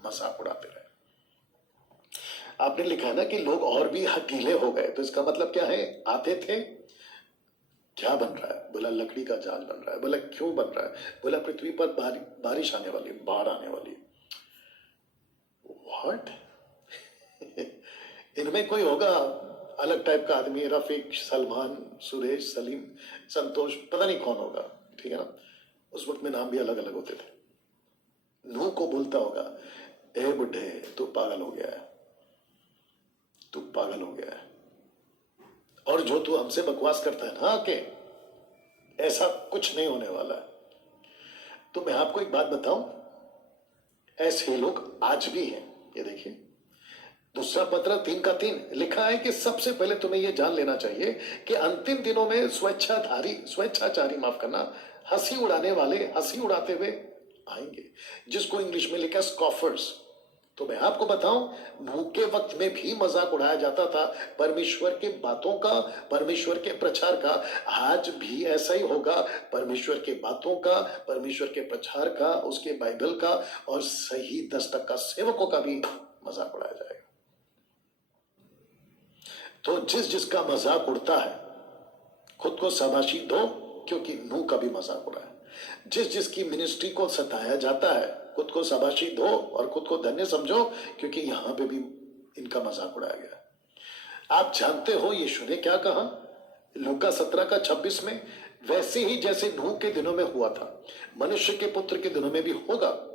मजाक उड़ाते रहे। आपने लिखा है ना कि लोग और भी हकीले हो गए, तो इसका मतलब क्या है? आते थे, क्या बन रहा है? बोला लकड़ी का जहाज बन रहा है। बोला क्यों बन रहा है? बोला पृथ्वी पर बारिश आने वाली, बाढ़ आने वाली। व्हाट? इनमें कोई होगा अलग टाइप का आदमी, रफीक, सलमान, सुरेश, सलीम, संतोष, पता नहीं कौन होगा, ठीक है ना। उस वक्त में नाम भी अलग अलग होते थे। नूह को बोलता होगा, ए बुढ़े तू पागल हो गया है, तू पागल हो गया है, और जो तू हमसे बकवास करता है ना कि ऐसा कुछ नहीं होने वाला है। तो मैं आपको एक बात बताऊं, ऐसे लोग आज भी हैं। ये देखिए दूसरा पत्र 3 का 3 लिखा है कि सबसे पहले तुम्हें यह जान लेना चाहिए कि अंतिम दिनों में स्वेच्छाचारी माफ करना, हंसी उड़ाने वाले हंसी उड़ाते हुए आएंगे, जिसको इंग्लिश में लिखा स्कॉफर्स। तो मैं आपको बताऊं, नूह के वक्त में भी मजाक उड़ाया जाता था परमेश्वर के बातों का, परमेश्वर के प्रचार का। आज भी ऐसा ही होगा, परमेश्वर के बातों का, परमेश्वर के प्रचार का, उसके बाइबल का और सही 10% सेवकों का भी मजाक उड़ाया जाएगा। तो जिसका मजाक उड़ता है खुद को शाबाशी दो, क्योंकि नूह का भी मजाक उड़ा है। जिसकी मिनिस्ट्री को सताया जाता है खुद को शाबाशी दो और खुद को धन्य समझो, क्योंकि यहां पे भी इनका मजाक उड़ाया गया। आप जानते हो यीशु ने क्या कहा लूका 17 का 26 में? वैसे ही जैसे नूह के दिनों में हुआ था, मनुष्य के पुत्र के दिनों में भी होगा।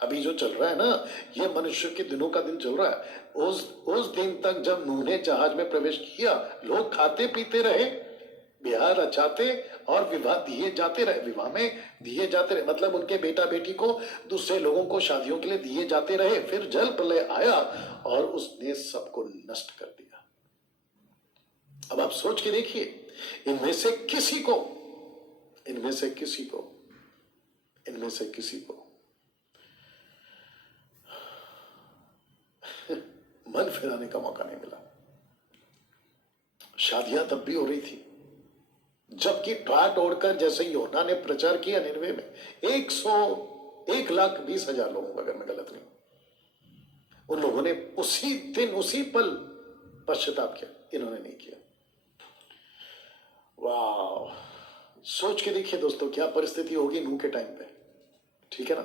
अभी जो चल रहा है ना, ये मनुष्य के दिनों का दिन चल रहा है। उस दिन तक जब नूह ने जहाज में प्रवेश किया, लोग खाते पीते रहे, ब्याह रचाते और विवाह दिए जाते रहे, विवाह में दिए जाते रहे, मतलब उनके बेटा बेटी को दूसरे लोगों को शादियों के लिए दिए जाते रहे। फिर जल प्रलय आया और उसने सबको नष्ट कर दिया। अब आप सोच के देखिए, इनमें से किसी को मन फिराने का मौका नहीं मिला। शादियां तब भी हो रही थी जबकि टाट ओढ़कर, जैसे योना ने प्रचार किया निनवे में, 1,20,000 लोगों का, अगर मैं गलत नहीं, उन लोगों ने उसी दिन उसी पल पश्चाताप किया, इन्होंने नहीं किया। वाह, सोच के देखिए दोस्तों क्या परिस्थिति होगी नूह के टाइम पे, ठीक है ना।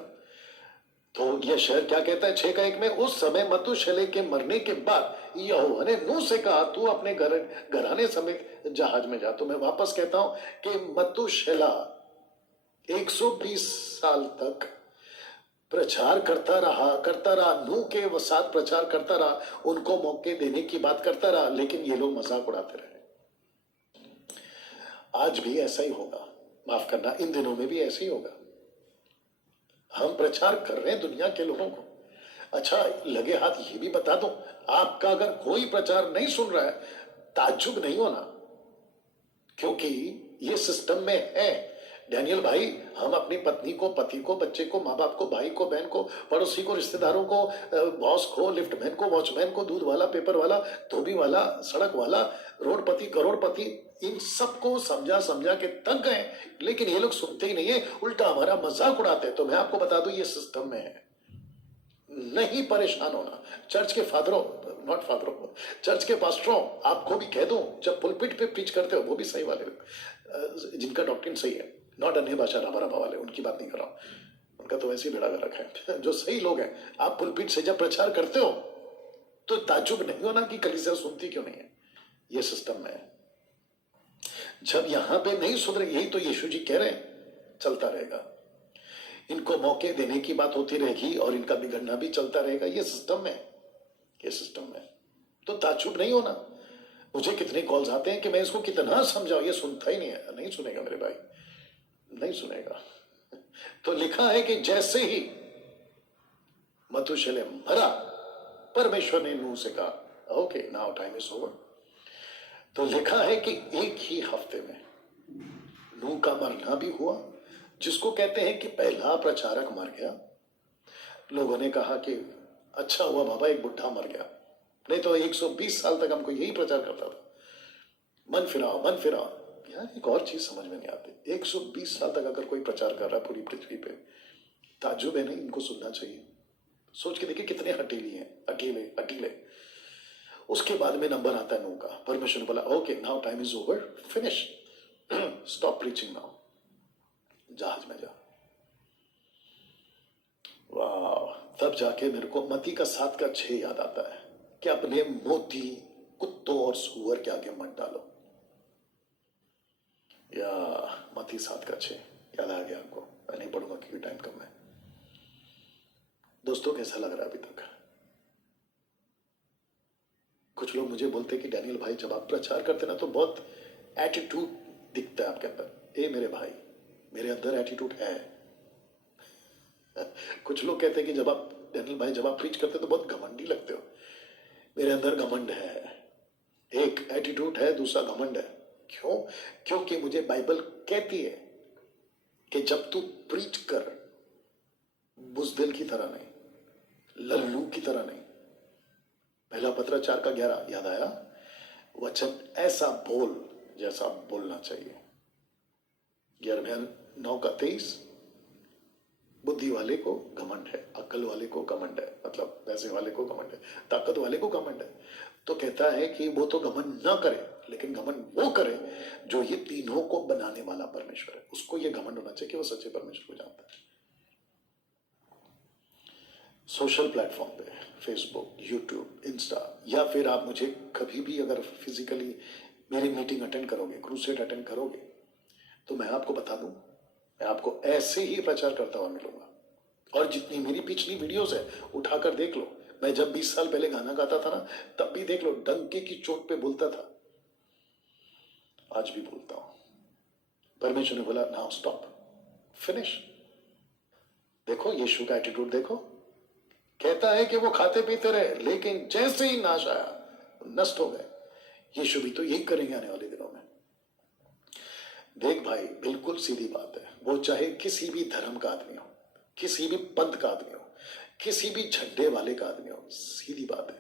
तो यह शहर क्या कहता है 6 का 1 में? उस समय मतुशेलह के मरने के बाद यहोवा ने नूह से कहा, तू अपने घराने समेत जहाज में जा। तो मैं वापस कहता हूं कि मतुशेलह 120 साल तक प्रचार करता रहा, नूह के साथ प्रचार करता रहा, उनको मौके देने की बात करता रहा, लेकिन ये लोग मजाक उड़ाते रहे। आज भी ऐसा ही होगा, माफ करना, इन दिनों में भी ऐसे ही होगा। हम प्रचार कर रहे हैं दुनिया के लोगों को। अच्छा, लगे हाथ ये भी बता दो, आपका अगर कोई प्रचार नहीं सुन रहा है, ताज्जुब नहीं होना, क्योंकि ये सिस्टम में है। डैनियल भाई, हम अपनी पत्नी को, पति को, बच्चे को, माँ बाप को, भाई को, बहन को, पड़ोसी को, रिश्तेदारों को, बॉस को, लिफ्टमैन को, वॉचमैन को, दूध वाला, पेपर वाला, धोबी वाला, सड़क वाला, रोडपति, करोड़पति, इन सबको समझा के थक गए, लेकिन ये लोग सुनते ही नहीं है, उल्टा हमारा मजाक उड़ाते हैं। तो मैं आपको बता दूं, ये सिस्टम में है, नहीं परेशान होना। चर्च के चर्च के पास्टरों, आपको भी कह दूं, जब पुलपिट पे प्रीच करते हो, वो भी सही वाले, जिनका डॉक्ट्रिन सही है, नॉट अन्य भाषा राभा राभा वाले, उनकी बात नहीं कर रहा हूं, उनका तो वैसे ही बेड़ा कर रखा है। जो सही लोग हैं, आप पुलपिट से जब प्रचार करते हो तो ताज्जुब नहीं होना कि कलीसिया सुनती क्यों नहीं है। ये सिस्टम में है। जब यहां पे नहीं सुधरे, यही तो यीशु जी कह रहे हैं, चलता रहेगा, इनको मौके देने की बात होती रहेगी और इनका बिगड़ना भी चलता रहेगा। ये सिस्टम में, तो ताज्जुब नहीं होना। मुझे कितने कॉल्स आते हैं कि मैं इसको कितना समझाऊं, ये सुनता ही नहीं है। नहीं सुनेगा मेरे भाई, नहीं सुनेगा। तो लिखा है कि जैसे ही मतुशेलह मरा, परमेश्वर ने नूह से कहा, okay now time is over. तो लिखा है कि एक ही हफ्ते में नूह का मरना भी हुआ, जिसको कहते हैं कि पहला प्रचारक मर गया। लोगों ने कहा कि अच्छा हुआ बाबा एक बुढ़ा मर गया, नहीं तो 120 साल तक हमको यही प्रचार करता था, मन फिराओ। यार एक और चीज समझ में नहीं आती, 120 साल तक अगर कोई प्रचार कर रहा है पूरी पृथ्वी पे, ताज्जुब है नहीं, इनको सुनना चाहिए। सोच के देखिए कितने हटीली हैं, अकेले अकेले। उसके बाद में नंबर आता है नू का। परमेश्वर ने बोला okay now time is over, finish, stop preaching now, जहाज में जा। वाह, तब जाके मेरे को मत्ती का 7 का 6 याद आता है कि अपने मोती कुत्तों और सूअर के आगे मत डालो। या मत्ती 7 का 6 याद आ गया आपको? मैं नहीं पढ़ूंगा क्योंकि टाइम कम है। दोस्तों कैसा लग रहा है अभी तक? कुछ लोग मुझे बोलते कि डैनियल भाई जब आप प्रचार करते ना तो बहुत एटीट्यूड दिखता है आपके अंदर। ए मेरे भाई, मेरे अंदर एटीट्यूड है। कुछ लोग कहते हैं कि जब आप डैनियल भाई जब आप प्रीच करते तो बहुत घमंडी लगते हो। मेरे अंदर घमंड है, एक एटीट्यूड है, दूसरा घमंड है। क्यों? क्योंकि मुझे बाइबल कहती है कि जब तू प्रीच कर, बुजदिल की तरह नहीं, लल्लू की तरह नहीं। पहला पत्र 4 का 11 याद आया? वचन ऐसा बोल जैसा बोलना चाहिए। यिर्मयाह 9 का 23, बुद्धि वाले को घमंड है, अक्ल वाले को घमंड है, मतलब पैसे वाले को घमंड है, ताकत वाले को घमंड है। तो कहता है कि वो तो घमंड ना करे, लेकिन घमंड वो करे जो ये तीनों को बनाने वाला परमेश्वर है। उसको ये घमंड होना चाहिए कि वो सच्चे परमेश्वर को जानता है। सोशल प्लेटफॉर्म पे, फेसबुक, यूट्यूब, इंस्टा, या फिर आप मुझे कभी भी अगर फिजिकली मेरी मीटिंग अटेंड करोगे, क्रूसेड अटेंड करोगे, तो मैं आपको बता दूं, मैं आपको ऐसे ही प्रचार करता हुआ मिलूंगा। और जितनी मेरी पिछली वीडियोस है उठाकर देख लो। मैं जब 20 साल पहले गाना गाता था ना, तब भी देख लो, डंके की चोट पे बोलता था, आज भी बोलता हूं। परमेश्वर ने बोला नाउ स्टॉप, फिनिश। देखो यीशु का एटीट्यूड देखो, कहता है कि वो खाते पीते रहे, लेकिन जैसे ही नाश आया नष्ट हो गए। यीशु भी तो यही करेंगे आने वाले दिनों में। देख भाई, बिल्कुल सीधी बात है, वो चाहे किसी भी धर्म का आदमी हो, किसी भी पंथ का आदमी हो, किसी भी झंडे वाले का आदमी हो, सीधी बात है।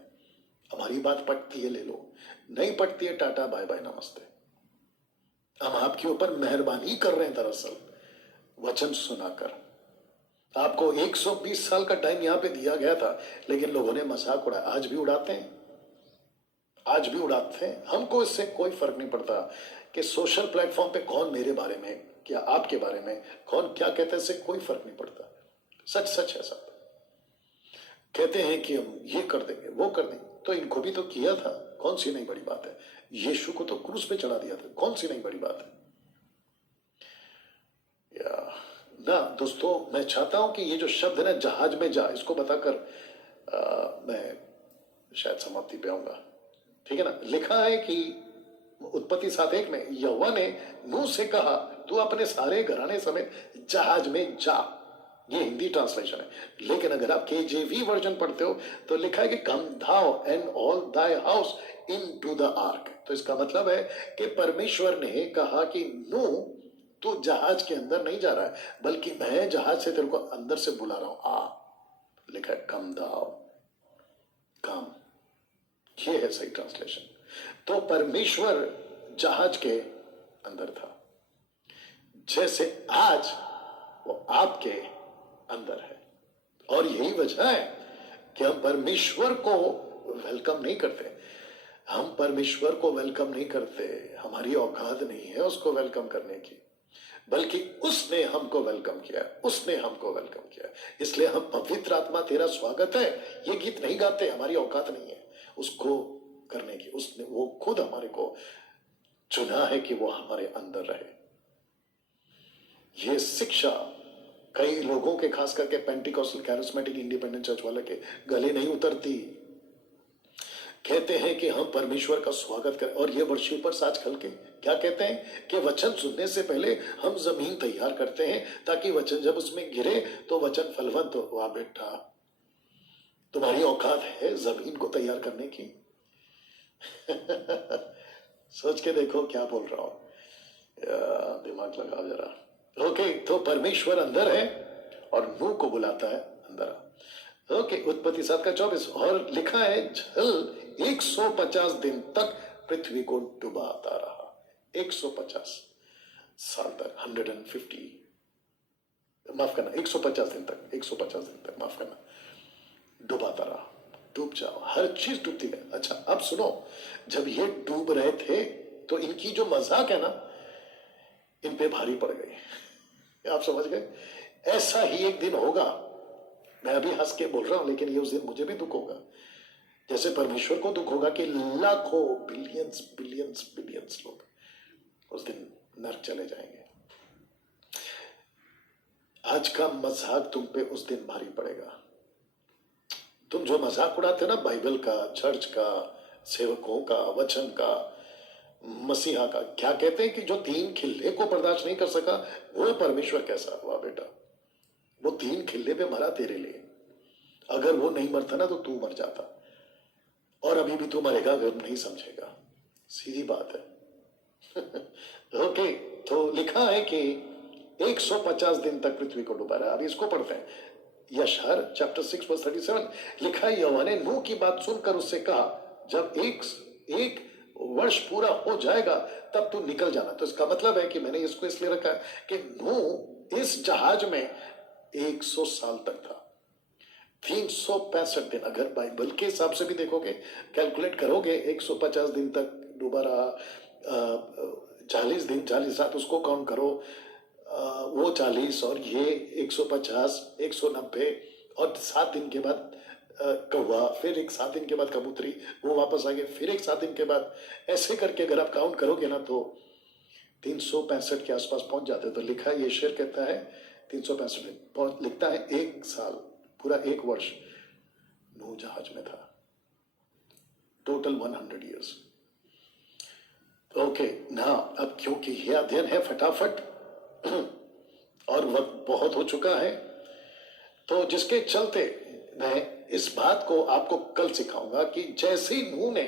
हमारी बात पटती है ले लो, नहीं पटती है टाटा बाय बाय नमस्ते। हम आपके ऊपर मेहरबानी कर रहे हैं दरअसल वचन सुनाकर। आपको 120 साल का टाइम यहां पे दिया गया था, लेकिन लोगों ने मजाक उड़ाया। आज भी उड़ाते हैं, आज भी उड़ाते हैं। हमको इससे कोई फर्क नहीं पड़ता कि सोशल प्लेटफॉर्म पे कौन मेरे बारे में क्या आपके बारे में कौन क्या कहते हैं, इससे कोई फर्क नहीं पड़ता। सच सच है सब। कहते हैं कि हम ये कर देंगे वो कर देंगे, तो इनको भी तो किया था, कौन सी नई बड़ी बात है? यीशु को तो क्रूस पे चढ़ा दिया था, कौन सी नई बड़ी बात है? या ना दोस्तों, मैं चाहता हूं कि ये जो शब्द है ना, जहाज में जा, इसको बताकर मैं शायद समाप्ति पे आऊंगा। ठीक है ना? लिखा है कि उत्पत्ति 7:1 में यहोवा ने नूह से कहा तू अपने सारे घराने समेत जहाज में जा। ये हिंदी ट्रांसलेशन है, लेकिन अगर आप केजेवी वर्जन पढ़ते हो तो लिखा है कि come thou and all thy house into the ark. तो इसका मतलब है कि परमेश्वर ने कहा कि नूह तू जहाज के अंदर नहीं जा रहा है, बल्कि मैं जहाज से तेरे को अंदर से बुला रहा हूं, आ। लिखा है कम धाव, कम। ये है सही ट्रांसलेशन। तो परमेश्वर जहाज के अंदर था, जैसे आज वो आपके अंदर है। और यही वजह है कि हम परमेश्वर को वेलकम नहीं करते। हम परमेश्वर को वेलकम नहीं करते, हमारी औकात नहीं है उसको वेलकम करने की, बल्कि उसने हमको वेलकम किया, उसने हमको वेलकम किया। इसलिए हम पवित्र आत्मा तेरा स्वागत है ये गीत नहीं गाते, हमारी औकात नहीं है उसको करने की। उसने वो खुद हमारे को चुना है कि वो हमारे अंदर रहे। ये शिक्षा कई लोगों के, खास करके पेंटिकॉस्टल, कैरिस्मेटिक, इंडिपेंडेंट चर्च वाले के गले नहीं उतरती। कहते हैं कि हम परमेश्वर का स्वागत करें, और ये वर्शिपर्स आजकल के क्या कहते हैं कि वचन सुनने से पहले हम जमीन तैयार करते हैं ताकि वचन जब उसमें गिरे तो वचन फलवंत हो। वाह बेटा, तुम्हारी औकात है जमीन को तैयार करने की? सोच के देखो क्या बोल रहा हूं, दिमाग लगाओ जरा। ओके, तो परमेश्वर अंदर है और नूह को बुलाता है अंदर। ओके, उत्पत्ति 7 का 24, और लिखा है जल 150 दिन तक पृथ्वी को डुबाता रहा। 150 साल तक, 150, माफ करना, 150 दिन तक, 150 दिन तक, माफ करना, डुबाता रहा, डूब जाओ, हर चीज डूबती गई। अच्छा अब सुनो, जब ये डूब रहे थे तो इनकी जो मजाक है ना, इन पे भारी पड़ गई। आप समझ गए? ऐसा ही एक दिन होगा। मैं अभी हंस के बोल रहा हूं, लेकिन ये उस दिन मुझे भी दुख होगा, जैसे परमेश्वर को दुख होगा कि लाखों बिलियंस बिलियंस बिलियंस लोग उस दिन नरक चले जाएंगे। आज का मजाक तुम पे उस दिन भारी पड़ेगा। तुम जो मजाक उड़ाते हो ना बाइबल का, चर्च का, सेवकों का, वचन का, मसीहा का, क्या कहते हैं कि जो 3 खिल्ले को बर्दाश्त नहीं कर सका वो परमेश्वर कैसा हुआ बेटा? वो 3 खिल्ले पे मरा तेरे लिए। अगर वो नहीं मरता ना तो तू मर जाता, और अभी भी तू मरेगा अगर नहीं समझेगा। सीधी बात है। ओके, तो लिखा है कि 150 दिन तक पृथ्वी को डुबा रहा। अभी इसको पढ़ते हैं, यशायाह चैप्टर 6 वर्स 37। लिखा है, यहोवा ने नूह की बात सुनकर उससे कहा, जब एक वर्ष पूरा हो जाएगा तब तू निकल जाना। तो इसका मतलब है कि मैंने इसको इसलिए रखा है कि नूह इस जहाज में 100 साल तक था। 365 दिन, अगर बाइबल के हिसाब से भी देखोगे, कैलकुलेट करोगे, 150 दिन तक डूबा रहा, 40 दिन 40 रात उसको काउंट करो, वो 40 और ये 150, 190, और 7 दिन के बाद कौवा, फिर एक 7 दिन के बाद कबूतरी, वो वापस आ गए, फिर एक 7 दिन के बाद, ऐसे करके अगर आप काउंट करोगे ना तो 365 के आसपास पहुंच जाते। तो लिखा है, ये शेर कहता है 365 दिन, लिखता है 1 साल, पूरा 1 वर्ष नूह जहाज में था। Total 100 years. ओके ना, अब क्योंकि ये अध्ययन है फटाफट और वक्त बहुत हो चुका है, तो जिसके चलते मैं इस बात को आपको कल सिखाऊंगा कि जैसे नूह ने